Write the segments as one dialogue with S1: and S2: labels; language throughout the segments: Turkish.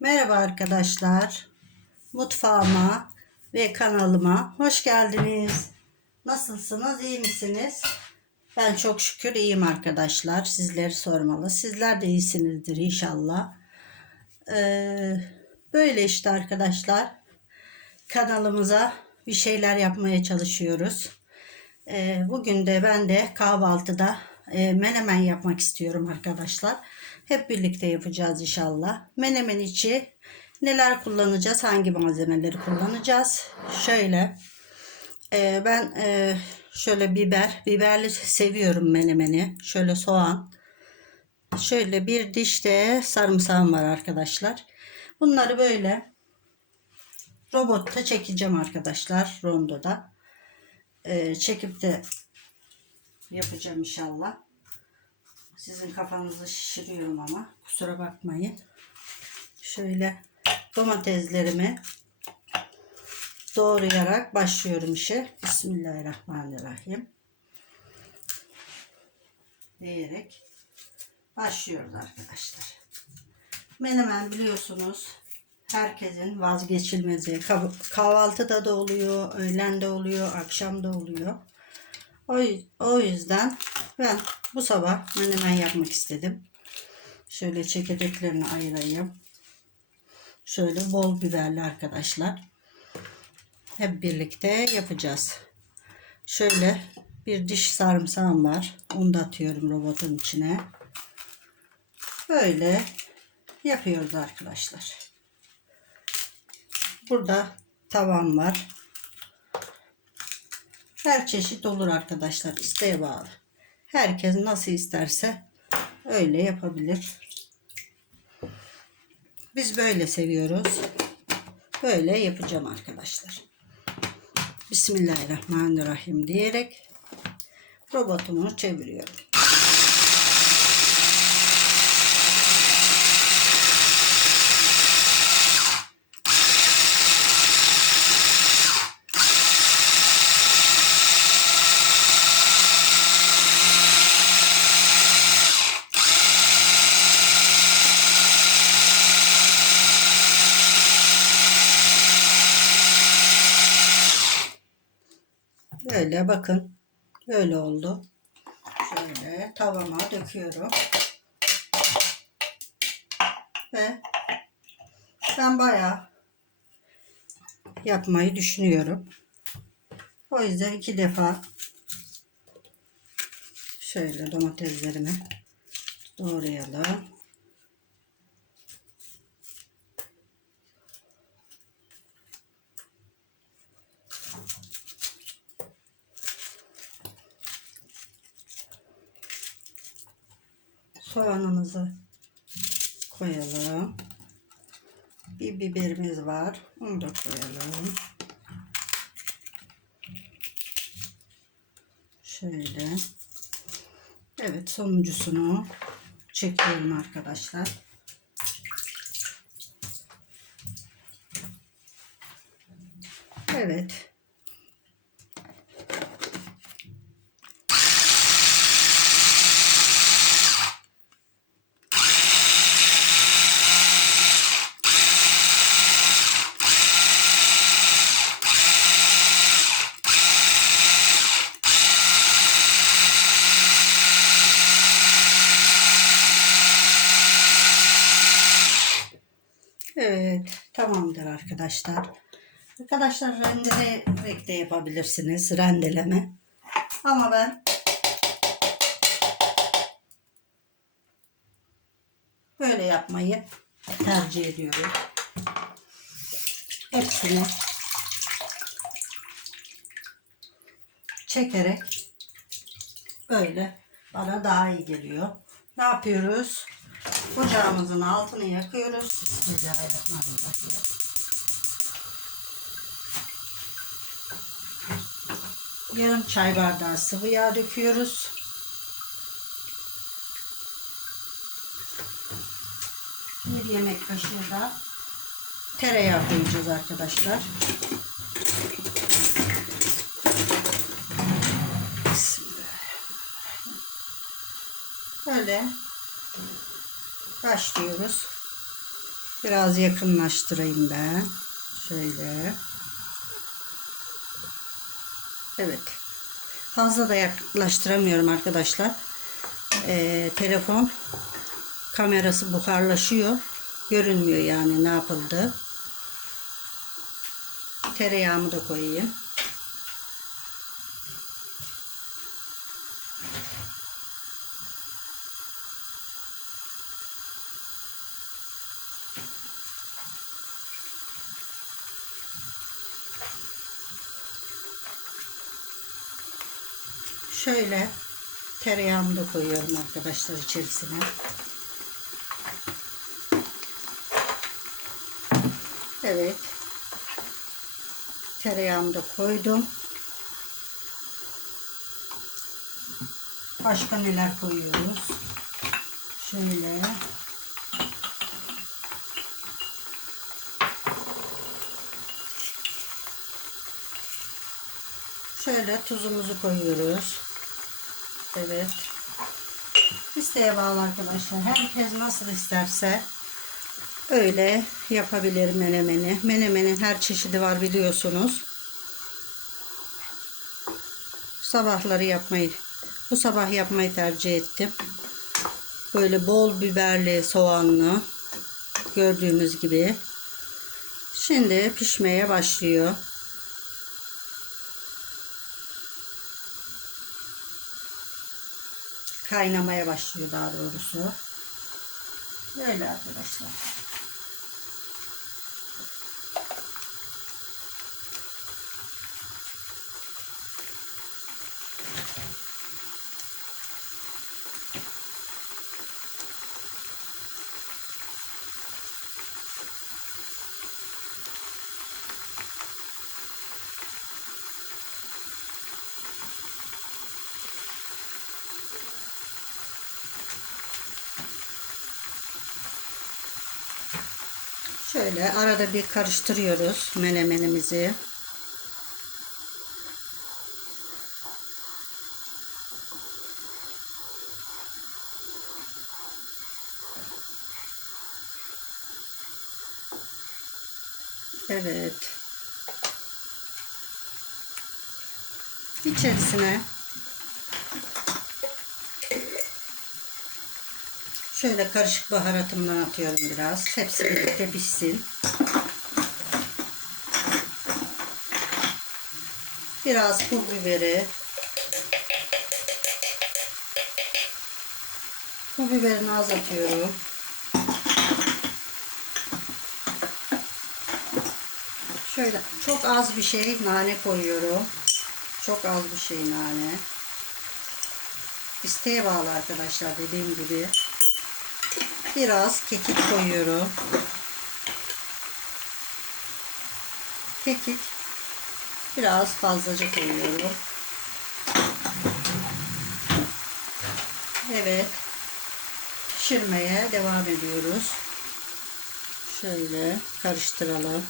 S1: Merhaba arkadaşlar. Mutfağıma ve kanalıma hoş geldiniz. Nasılsınız? iyi misiniz? Ben çok şükür iyiyim arkadaşlar. Sizleri sormalı. Sizler de iyisinizdir inşallah. Ee, böyle işte arkadaşlar. Kanalımıza bir şeyler yapmaya çalışıyoruz. Ee, bugün de ben de kahvaltıda e, menemen yapmak istiyorum arkadaşlar. Hep birlikte yapacağız inşallah. Menemen içi neler kullanacağız? Hangi malzemeleri kullanacağız? Şöyle e, ben e, şöyle biber, biberli seviyorum menemeni. Şöyle soğan. Şöyle bir diş de sarımsağım var arkadaşlar. Bunları böyle robotta çekeceğim arkadaşlar rondoda. E, çekip de yapacağım inşallah. Sizin kafanızı şişiriyorum ama kusura bakmayın. Şöyle domateslerimi doğrayarak başlıyorum işe. Bismillahirrahmanirrahim. Diyerek başlıyoruz arkadaşlar. Menemen biliyorsunuz herkesin vazgeçilmezi. Kah- Kahvaltıda da oluyor, öğlende oluyor, akşamda oluyor. O, o yüzden ben bu sabah menemen yapmak istedim. Şöyle çekirdeklerini ayırayım. Şöyle bol biberli arkadaşlar. Hep birlikte yapacağız. Şöyle bir diş sarımsağım var. Onu da atıyorum robotun içine. Böyle yapıyoruz arkadaşlar. Burada tavam var. Her çeşit olur arkadaşlar. isteğe bağlı. Herkes nasıl isterse öyle yapabilir. Biz böyle seviyoruz. Böyle yapacağım arkadaşlar. Bismillahirrahmanirrahim diyerek robotumu çeviriyorum. Böyle bakın. Böyle oldu. Şöyle tavama döküyorum. Ve ben bayağı yapmayı düşünüyorum. O yüzden iki defa şöyle domateslerimi doğrayalım. Soğanımızı koyalım. Bir biberimiz var. Onu da koyalım. Şöyle. Evet sonuncusunu çekiyorum arkadaşlar. Evet. Arkadaşlar. Arkadaşlar rendeleyerek de yapabilirsiniz. Rendeleme. Ama ben böyle yapmayı tercih ediyorum. Hepsini çekerek böyle bana daha iyi geliyor. Ne yapıyoruz? Ocağımızın altını yakıyoruz. Bismillahirrahmanirrahim. Yarım çay bardağı sıvı yağ döküyoruz. Bir yemek kaşığı da tereyağı koyacağız arkadaşlar. Böyle başlıyoruz. Biraz yakınlaştırayım ben. Şöyle. Evet. Fazla da yaklaştıramıyorum arkadaşlar. Ee, telefon kamerası buharlaşıyor. Görünmüyor yani ne yapıldı. Tereyağımı da koyayım. Şöyle tereyağımı da koyuyorum arkadaşlar içerisine. Evet. Tereyağımı da koydum. Başka neler koyuyoruz? Şöyle. Şöyle tuzumuzu koyuyoruz. Evet. İsteğe bağlı arkadaşlar. Herkes nasıl isterse öyle yapabilir menemeni. Menemenin her çeşidi var biliyorsunuz. Sabahları yapmayı, bu sabah yapmayı tercih ettim. Böyle bol biberli, soğanlı gördüğünüz gibi. Şimdi pişmeye başlıyor. Kaynamaya başlıyor daha doğrusu. Böyle arkadaşlar. Şöyle arada bir karıştırıyoruz menemenimizi. Evet. İçerisine Şöyle karışık baharatımdan atıyorum biraz. Hepsi birlikte pişsin. Biraz pul biberi. Pul biberini az atıyorum. Şöyle çok az bir şey nane koyuyorum. Çok az bir şey nane. İsteğe bağlı arkadaşlar dediğim gibi. Biraz kekik koyuyorum. Kekik biraz fazlaca koyuyorum. Evet. Pişirmeye devam ediyoruz. Şöyle karıştıralım.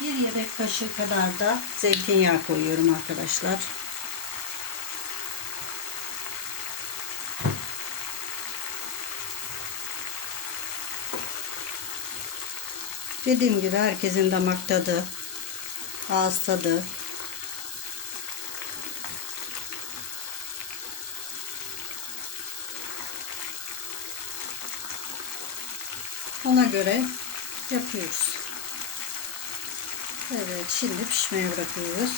S1: Bir yemek kaşığı kadar da zeytinyağı koyuyorum arkadaşlar. Dediğim gibi herkesin damak tadı, ağız tadı ona göre yapıyoruz. Evet şimdi pişmeye bırakıyoruz.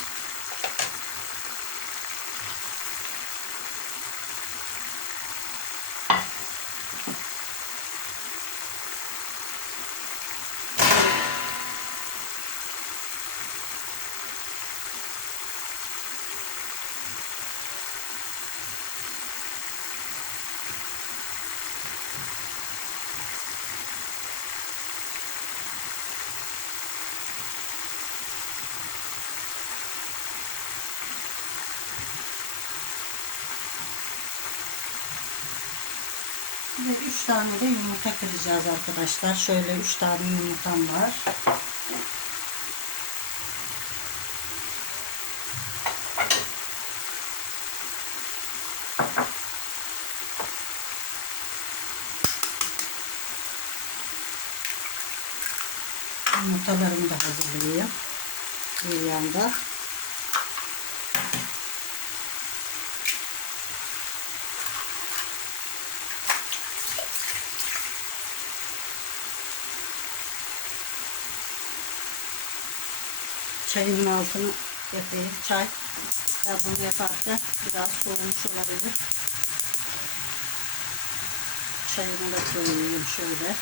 S1: Şimdi 3 tane de yumurta kıracağız arkadaşlar. Şöyle 3 tane yumurtam var. Yumurtalarımı da hazırlayayım. Bir yanda. Çayımın altını yapayım. Çay. Bunu yaparken biraz soğumuş olabilir. Çayımı da koyayım şöyle.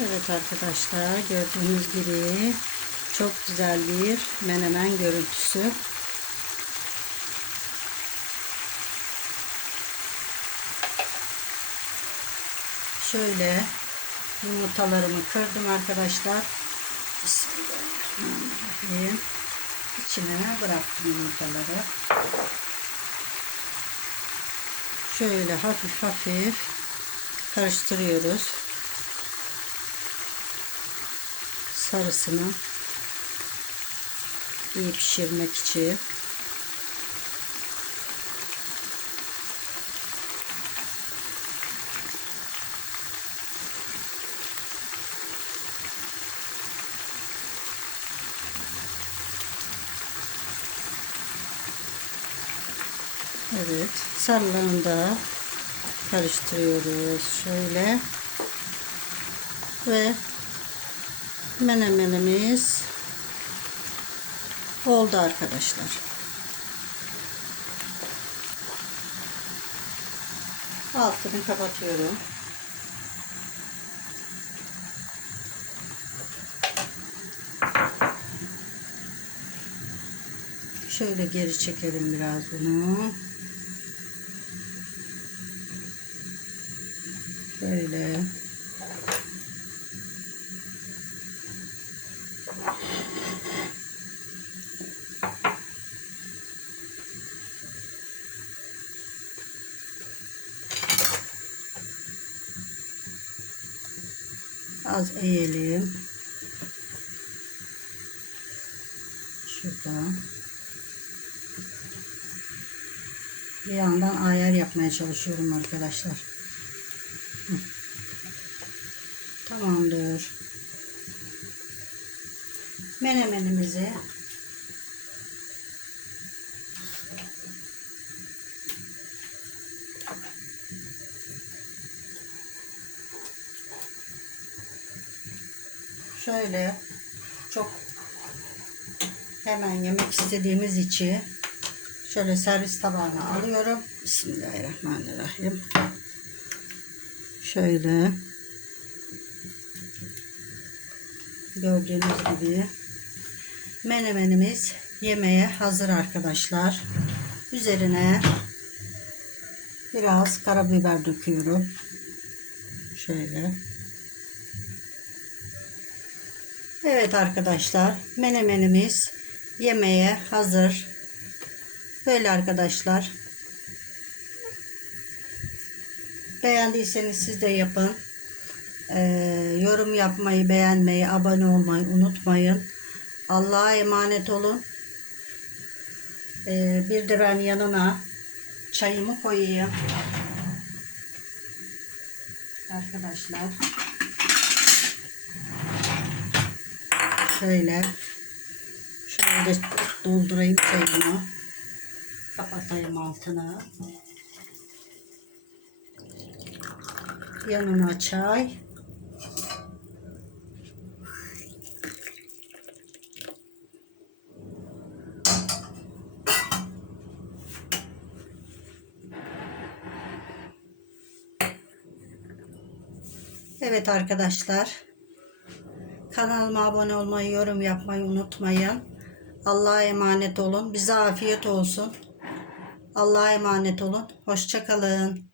S1: Evet arkadaşlar gördüğünüz gibi çok güzel bir menemen görüntüsü. Şöyle yumurtalarımı kırdım arkadaşlar. Bismillahirrahmanirrahim. İçine bıraktım yumurtaları. Şöyle hafif hafif karıştırıyoruz. Sarısını iyi pişirmek için. Evet, sarılarını da karıştırıyoruz şöyle. Ve menemenimiz oldu arkadaşlar. Altını kapatıyorum. Şöyle geri çekelim biraz bunu. Böyle. Az eğelim. Şuradan. Bir yandan ayar yapmaya çalışıyorum arkadaşlar. Tamamdır. Menemenimizi şöyle çok hemen yemek istediğimiz için şöyle servis tabağına alıyorum. Bismillahirrahmanirrahim. Şöyle gördüğünüz gibi menemenimiz yemeğe hazır arkadaşlar. Üzerine biraz karabiber döküyorum. Şöyle. Evet arkadaşlar menemenimiz yemeğe hazır. Böyle arkadaşlar. Beğendiyseniz siz de yapın. Ee, yorum yapmayı, beğenmeyi, abone olmayı unutmayın. Allah'a emanet olun. Ee, bir de ben yanına çayımı koyayım. Arkadaşlar. Şöyle. Şöyle doldurayım çayımı. Kapatayım altını. Yanına çay. Evet arkadaşlar. Kanalıma abone olmayı, yorum yapmayı unutmayın. Allah'a emanet olun. Bize afiyet olsun. Allah'a emanet olun. Hoşçakalın.